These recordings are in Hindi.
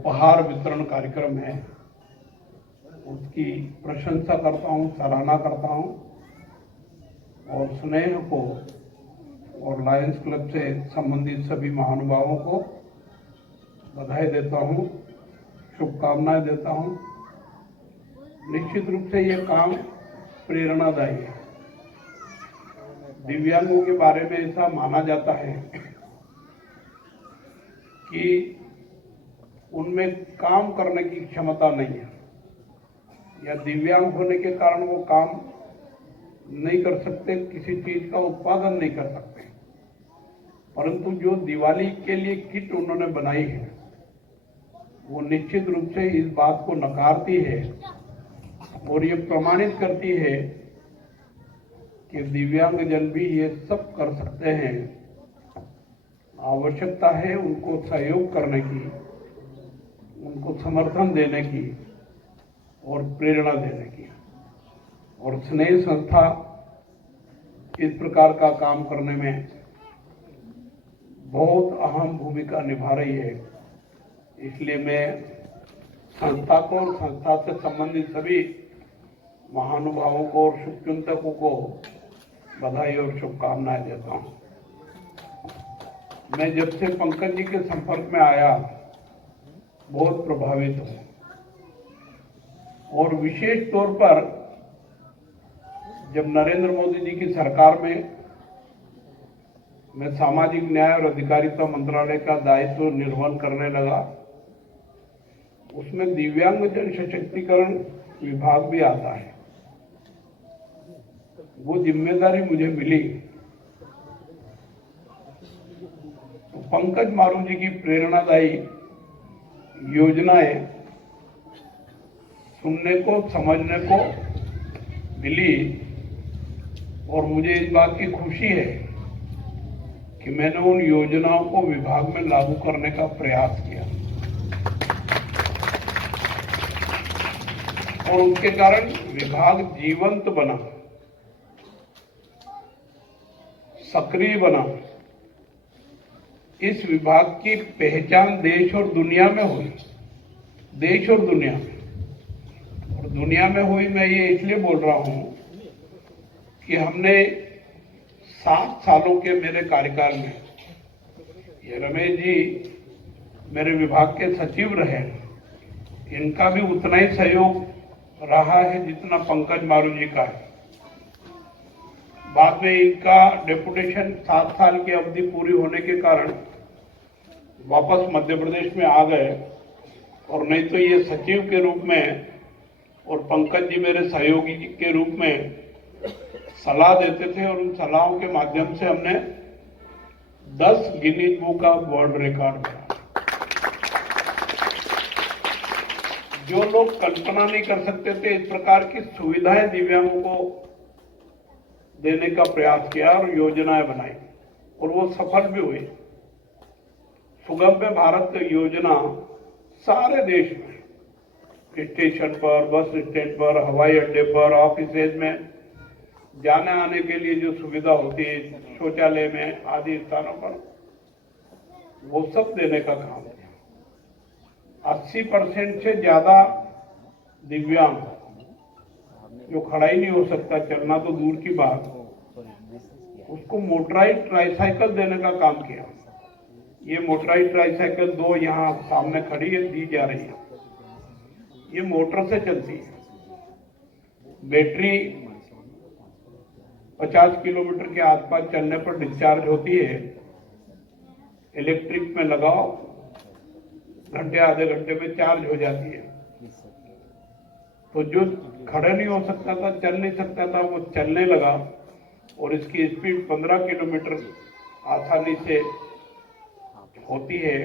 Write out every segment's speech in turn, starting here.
उपहार वितरण कार्यक्रम है, उसकी प्रशंसा करता हूँ, सराहना करता हूँ और स्नेह को और लायंस क्लब से संबंधित सभी महानुभावों को बधाई देता हूँ, शुभकामनाएं देता हूँ। निश्चित रूप से ये काम प्रेरणादायी है। दिव्यांगों के बारे में ऐसा माना जाता है कि उनमें काम करने की क्षमता नहीं है या दिव्यांग होने के कारण वो काम नहीं कर सकते, किसी चीज का उत्पादन नहीं कर सकते। परंतु जो दिवाली के लिए किट उन्होंने बनाई है वो निश्चित रूप से इस बात को नकारती है और ये प्रमाणित करती है कि दिव्यांगजन भी ये सब कर सकते हैं। आवश्यकता है उनको सहयोग करने की, उनको समर्थन देने की और प्रेरणा देने की। और स्नेह संस्था इस प्रकार का काम करने में बहुत अहम भूमिका निभा रही है। इसलिए मैं संस्था को और संस्था से संबंधित सभी महानुभावों को और शुभचिंतकों को बधाई और शुभकामनाएं देता हूं। मैं जब से पंकज जी के संपर्क में आया बहुत प्रभावित हूं और विशेष तौर पर जब नरेंद्र मोदी जी की सरकार में मैं सामाजिक न्याय और अधिकारिता मंत्रालय का दायित्व निर्वहन करने लगा, उसमें दिव्यांगजन सशक्तिकरण विभाग भी आता है। वो जिम्मेदारी मुझे मिली तो पंकज मारू जी की प्रेरणादायी योजनाएं सुनने को, समझने को मिली और मुझे इस बात की खुशी है कि मैंने उन योजनाओं को विभाग में लागू करने का प्रयास किया और उसके कारण विभाग जीवंत बना, सक्रिय बना। इस विभाग की पहचान देश और दुनिया में हुई, देश और दुनिया में। और दुनिया में हुई मैं ये इसलिए बोल रहा हूं कि हमने 7 सालों के मेरे कार्यकाल में, ये रमेश जी मेरे विभाग के सचिव रहे, इनका भी उतना ही सहयोग रहा है जितना पंकज मारू जी का है। बाद में इनका डेपुटेशन 7 साल की अवधि पूरी होने के कारण वापस मध्य प्रदेश में आ गए और नहीं तो ये सचिव के रूप में और पंकज जी मेरे सहयोगी के रूप में सलाह देते थे और उन सलाहों के माध्यम से हमने 10 गिनीज बुक का वर्ल्ड रिकॉर्ड बना। जो लोग कल्पना नहीं कर सकते थे, इस प्रकार की सुविधाएं दिव्यांगों को देने का प्रयास किया और योजनाएं बनाई और वो सफल भी हुई। सुगम्य भारत योजना सारे देश में, स्टेशन पर, बस स्टैंड पर, हवाई अड्डे पर, ऑफिसेज में जाने आने के लिए जो सुविधा होती है, शौचालय में आदि स्थानों पर, वो सब देने का काम किया। 80% से ज्यादा दिव्यांग जो खड़ा ही नहीं हो सकता, चलना तो दूर की बात, उसको मोटराइज ट्राईसाइकिल देने का काम किया। ये मोटराइज ट्राईसाइकिल 2 यहाँ सामने खड़ी है, दी जा रही है। ये मोटर से चलती है, बैटरी 50 किलोमीटर के आसपास चलने पर डिस्चार्ज होती है। इलेक्ट्रिक में लगाओ, घंटे आधे घंटे में चार्ज हो जाती है। तो जो खड़े नहीं हो सकता था, चल नहीं सकता था, वो चलने लगा और इसकी स्पीड 15 किलोमीटर आसानी से होती है।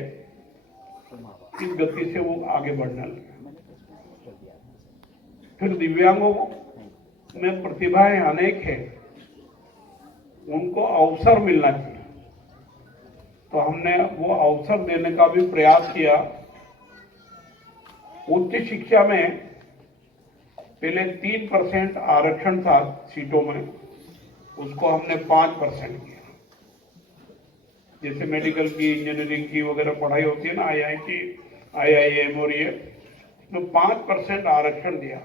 इस गति से वो आगे बढ़ने लगा। फिर दिव्यांगों में प्रतिभाएं अनेक है, उनको अवसर मिलना चाहिए, तो हमने वो अवसर देने का भी प्रयास किया। उच्च शिक्षा में पहले 3% आरक्षण था सीटों में, उसको हमने 5% किया। जैसे मेडिकल की, इंजीनियरिंग की वगैरह पढ़ाई होती है ना, IIT, IIM और ये तो 5% आरक्षण दिया।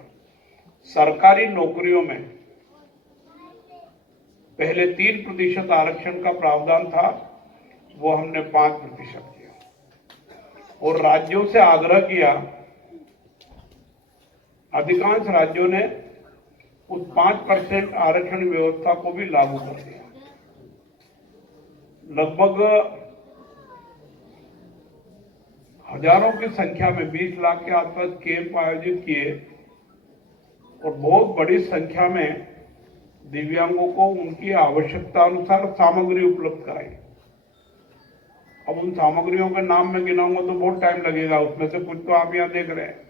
सरकारी नौकरियों में पहले 3% आरक्षण का प्रावधान था, वो हमने 5% किया और राज्यों से आग्रह किया। अधिकांश राज्यों ने उस 5% आरक्षण व्यवस्था को भी लागू कर दिया। लगभग हजारों की संख्या में 20 लाख के आसपास कैंप आयोजित किए और बहुत बड़ी संख्या में दिव्यांगों को उनकी आवश्यकता अनुसार सामग्री उपलब्ध कराई। अब उन सामग्रियों के नाम में गिनाऊंगा तो बहुत टाइम लगेगा, उसमें से कुछ तो आप यहां देख रहे हैं।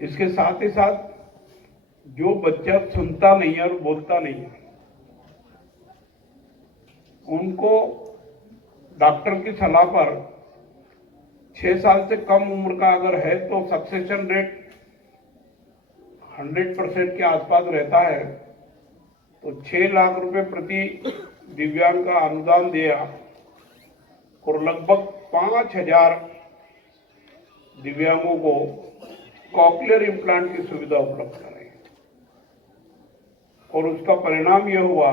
इसके साथ ही साथ जो बच्चा सुनता नहीं है और बोलता नहीं है, उनको डॉक्टर की सलाह पर 6 साल से कम उम्र का अगर है तो सक्सेशन रेट 100% के आसपास रहता है, तो 6 लाख रुपए प्रति दिव्यांग का अनुदान दिया और लगभग 5,000 दिव्यांगों को कॉक्लियर इम्प्लांट की सुविधा उपलब्ध कराई और उसका परिणाम यह हुआ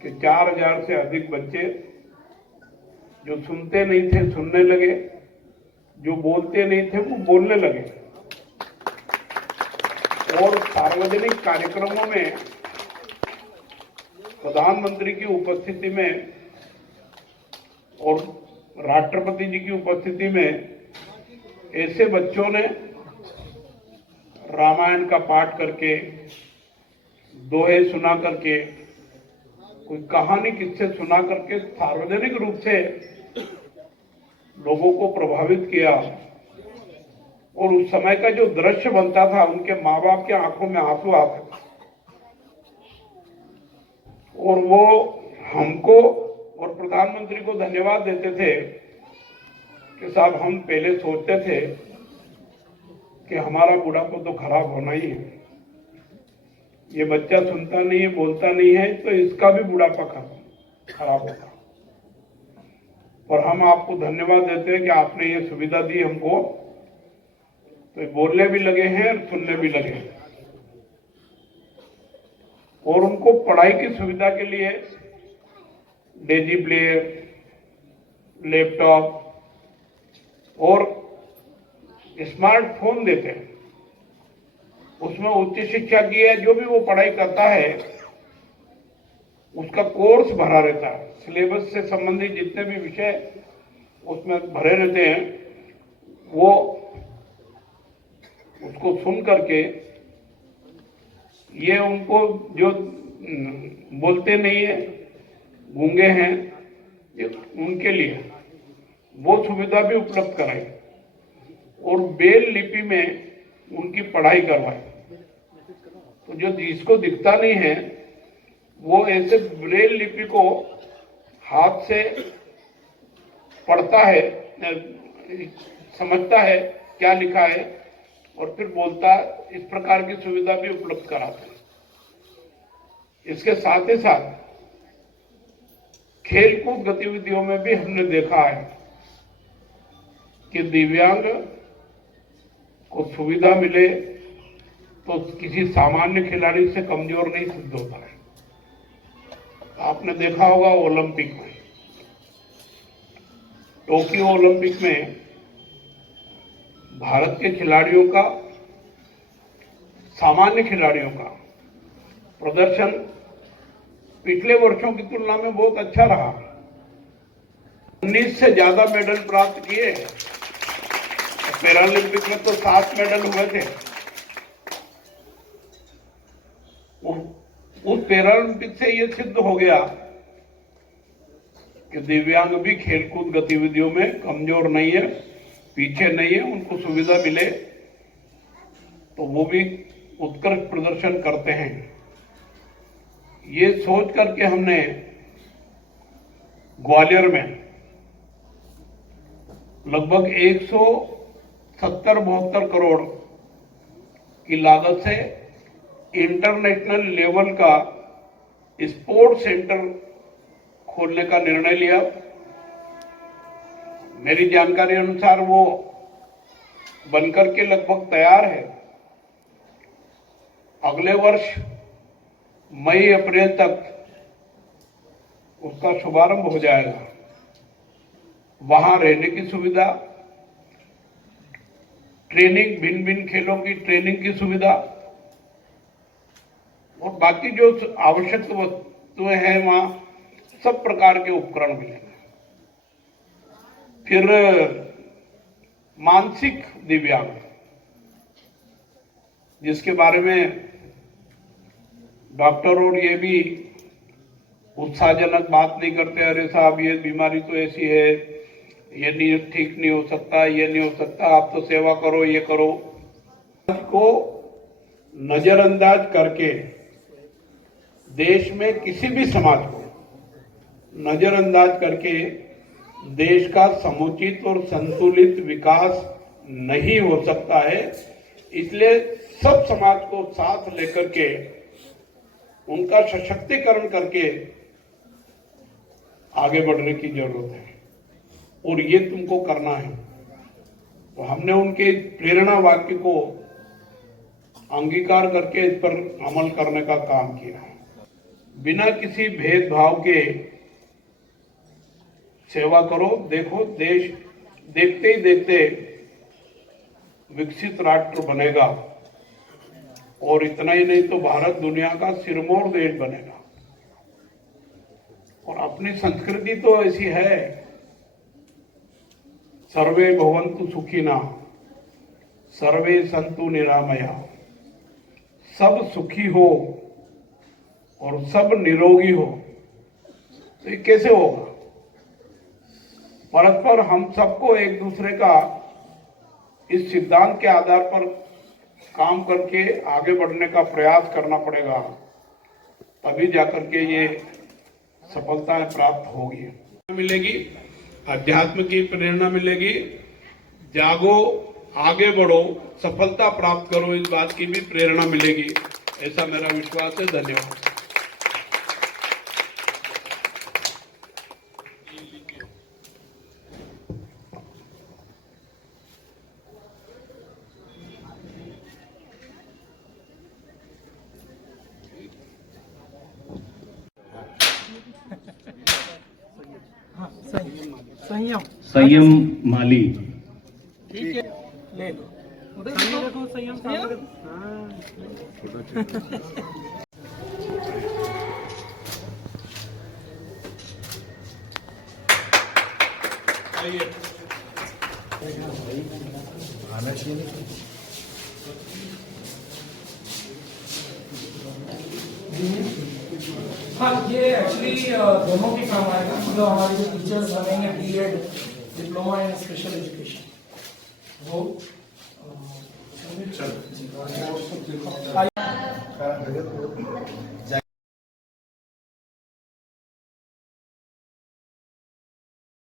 कि 4,000 से अधिक बच्चे जो सुनते नहीं थे सुनने लगे, जो बोलते नहीं थे वो बोलने लगे और सार्वजनिक कार्यक्रमों में प्रधानमंत्री की उपस्थिति में और राष्ट्रपति जी की उपस्थिति में ऐसे बच्चों ने रामायण का पाठ करके, दोहे सुना करके, कोई कहानी किस्से सुना करके सार्वजनिक रूप से लोगों को प्रभावित किया और उस समय का जो दृश्य बनता था, उनके माँ बाप के आंखों में आंसू आते थे और वो हमको और प्रधानमंत्री को धन्यवाद देते थे कि साहब हम पहले सोचते थे कि हमारा बुढ़ापा तो खराब होना ही है, ये बच्चा सुनता नहीं है, बोलता नहीं है, तो इसका भी बुढ़ापा खराब होगा। और हम आपको धन्यवाद देते हैं कि आपने ये सुविधा दी हमको, तो बोलने भी लगे हैं और सुनने भी लगे हैं। और उनको पढ़ाई की सुविधा के लिए डेजी प्लेयर, लैपटॉप और स्मार्टफोन देते हैं। उसमें उच्च शिक्षा की है, जो भी वो पढ़ाई करता है उसका कोर्स भरा रहता है, सिलेबस से संबंधित जितने भी विषय उसमें भरे रहते हैं, वो उसको सुन करके ये उनको जो बोलते नहीं है, गूंगे हैं, ये उनके लिए वो सुविधा भी उपलब्ध कराई और ब्रेल लिपि में उनकी पढ़ाई करवाई। तो जो जिसको दिखता नहीं है वो ऐसे ब्रेल लिपि को हाथ से पढ़ता है, समझता है क्या लिखा है और फिर बोलता है। इस प्रकार की सुविधा भी उपलब्ध कराते हैं। इसके साथ ही साथ खेलकूद गतिविधियों में भी हमने देखा है कि दिव्यांग को सुविधा मिले तो किसी सामान्य खिलाड़ी से कमजोर नहीं सिद्ध होता है। आपने देखा होगा ओलंपिक में, टोक्यो ओलंपिक में भारत के खिलाड़ियों का, सामान्य खिलाड़ियों का प्रदर्शन पिछले वर्षों की तुलना में बहुत अच्छा रहा। 19 से ज्यादा मेडल प्राप्त किए। पैरालंपिक में तो 7 मेडल हुए थे। उस पैरालंपिक से यह सिद्ध हो गया कि दिव्यांग भी खेलकूद गतिविधियों में कमजोर नहीं है, पीछे नहीं है। उनको सुविधा मिले तो वो भी उत्कृष्ट प्रदर्शन करते हैं। ये सोच करके हमने ग्वालियर में लगभग 170-72 करोड़ की लागत से इंटरनेशनल लेवल का स्पोर्ट्स सेंटर खोलने का निर्णय लिया मेरी जानकारी अनुसार वो बनकर के लगभग तैयार है। अगले वर्ष मई अप्रैल तक उसका शुभारंभ हो जाएगा। वहां रहने की सुविधा, ट्रेनिंग, भिन्न भिन्न खेलों की ट्रेनिंग की सुविधा और बाकी जो आवश्यक वस्तुएं हैं वहां सब प्रकार के उपकरण मिलेंगे। फिर मानसिक दिव्यांग, जिसके बारे में डॉक्टर और ये भी उत्साहजनक बात नहीं करते, अरे साहब ये बीमारी तो ऐसी है, ये नहीं, ठीक नहीं हो सकता, ये नहीं हो सकता, आप तो सेवा करो, ये करो। को नजरअंदाज करके देश में किसी भी समाज को नजरअंदाज करके देश का समुचित और संतुलित विकास नहीं हो सकता है। इसलिए सब समाज को साथ लेकर के उनका सशक्तिकरण करके आगे बढ़ने की जरूरत है और ये तुमको करना है। तो हमने उनके प्रेरणा वाक्य को अंगीकार करके इस पर अमल करने का काम किया है। बिना किसी भेदभाव के सेवा करो। देखो, देश देखते ही देखते विकसित राष्ट्र बनेगा और इतना ही नहीं तो भारत दुनिया का सिरमौर देश बनेगा। और अपनी संस्कृति तो ऐसी है, सर्वे भवन्तु सुखिना सर्वे सन्तु निरामया। सब सुखी हो और सब निरोगी हो, तो ये कैसे होगा? परस्पर हम सबको एक दूसरे का इस सिद्धांत के आधार पर काम करके आगे बढ़ने का प्रयास करना पड़ेगा, तभी जाकर के ये सफलताएं प्राप्त होगी, मिलेगी, अध्यात्म की प्रेरणा मिलेगी। जागो, आगे बढ़ो, सफलता प्राप्त करो, इस बात की भी प्रेरणा मिलेगी, ऐसा मेरा विश्वास है। धन्यवाद। संयम माली। ठीक है, ले लो। उधर देखो, संयम सामने देखो। हाँ, ये एक्चुअली दोनों के काम आएगा। मतलब हमारे जो टीचर्स बनेंगे BEd, diploma in special education, वो